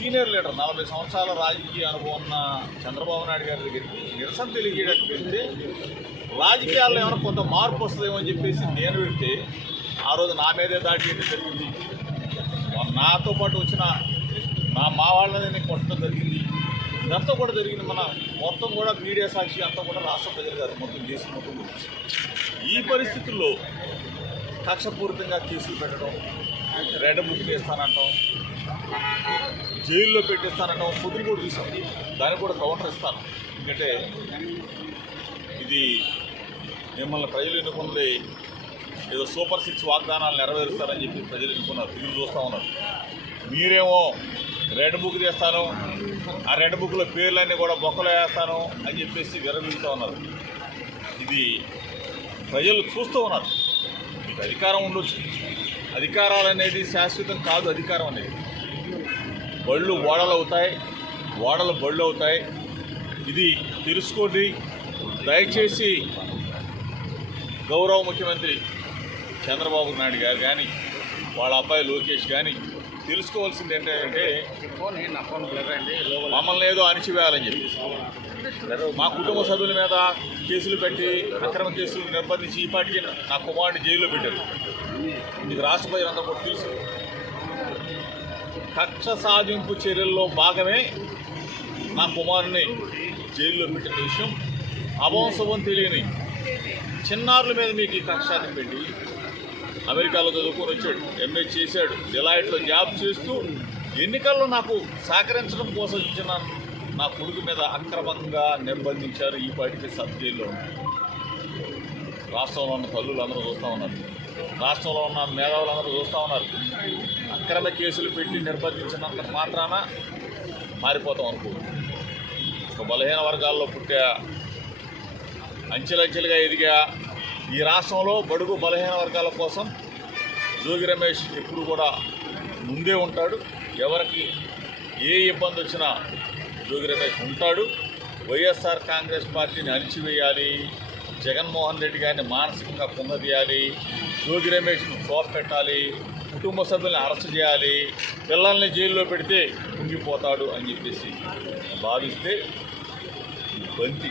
సంవత్సరాల రాజకీయ అనుభవం ఉన్న చంద్రబాబు నాయుడు గారి దగ్గరికి నిరసన తెలియజేయడానికి వెళ్తే రాజకీయాల్లో ఏమైనా కొంత మార్పు వస్తుందేమో అని చెప్పేసి నేను వెళ్తే ఆ రోజు నా మీదే దాటి జరిగింది. నాతో పాటు వచ్చిన నా మా వాళ్ళని కొట్టడం జరిగింది. ఇదంతా కూడా జరిగింది మన మొత్తం కూడా మీడియా సాక్షి అంతా కూడా రాష్ట్ర ప్రజలు గారు మొత్తం దేశం మొత్తం గురించి. ఈ పరిస్థితుల్లో కక్షపూరితంగా కేసులు పెట్టడం రెడ్ బుక్ చేస్తానంటాం జైల్లో పెట్టేస్తానంటాం కుదిరి కూడా చూసాం. దానికి కూడా కౌంటర్ ఇస్తాను. ఎందుకంటే ఇది మిమ్మల్ని ప్రజలు ఎన్నుకుంది ఏదో సూపర్ సిక్స్ వాగ్దానాలు నెరవేరుస్తారని చెప్పి ప్రజలు ఎన్నుకున్నారు ఇది చూస్తూ ఉన్నారు. మీరేమో రెడ్ బుక్ చేస్తాను ఆ రెడ్ బుక్లో పేర్లన్నీ కూడా బొక్కలు వేస్తాను అని చెప్పేసి విరమిస్తూ ఉన్నారు. ఇది ప్రజలు చూస్తూ ఉన్నారు. అధికారం ఉండొచ్చు. అధికారాలు అనేది శాశ్వతం కాదు అధికారం అనేది. బళ్ళు ఓడలు అవుతాయి ఓడలు బళ్ళు అవుతాయి. ఇది తెలుసుకోండి. దయచేసి గౌరవ ముఖ్యమంత్రి చంద్రబాబు నాయుడు గారు కానీ వాళ్ళ అబ్బాయి లోకేష్ కానీ తెలుసుకోవాల్సింది ఏంటంటే మమ్మల్ని ఏదో అణిచివేయాలని చెప్పి. మా కుటుంబ సభ్యుల మీద కేసులు పెట్టి అక్రమ కేసులు నిర్బంధించి ఈ పాటికి నా కుమారుడిని జైల్లో పెట్టారు. ఇది రాష్ట్ర ప్రజలందరూ కూడా తెలుసు. కక్ష సాధింపు చర్యల్లో భాగమే నా కుమారుని జైల్లో పెట్టిన విషయం. అవంశవం తెలియని చిన్నారుల మీద మీకు ఈ కక్షాన్ని పెట్టి అమెరికాలో చదువుకొని వచ్చాడు ఎంఏ చేశాడు డిలాయిట్లో జాబ్ చేస్తూ ఎన్నికల్లో నాకు సహకరించడం కోసం ఇచ్చిన నా కొడుకు మీద అక్రమంగా నిర్బంధించారు ఈ పాటికి సబ్ జైల్లో రాష్ట్రంలో ఉన్న తల్లులు అందరూ చూస్తూ ఉన్నారు. రాష్ట్రంలో ఉన్న మేధావులు అందరూ చూస్తూ ఉన్నారు. అక్రమ కేసులు పెట్టి నిర్బంధించినంత మాత్రాన మారిపోతాం అనుకో ఒక బలహీన వర్గాల్లో పుట్టా అంచెలంచెలుగా ఎదిగా ఈ రాష్ట్రంలో బడుగు బలహీన వర్గాల కోసం జోగి రమేష్ ఎప్పుడు కూడా ముందే ఉంటాడు. ఎవరికి ఏ ఇబ్బంది వచ్చినా జోగి రమేష్ ఉంటాడు. వైఎస్ఆర్ కాంగ్రెస్ పార్టీని అణిచివేయాలి. జగన్మోహన్ రెడ్డి గారిని మానసికంగా పొందదీయాలి జోగి రమేష్ను పెట్టాలి కుటుంబ సభ్యులను అరెస్ట్ చేయాలి. పిల్లల్ని జైల్లో పెడితే కుంగిపోతాడు అని చెప్పేసి భావిస్తే బంతి.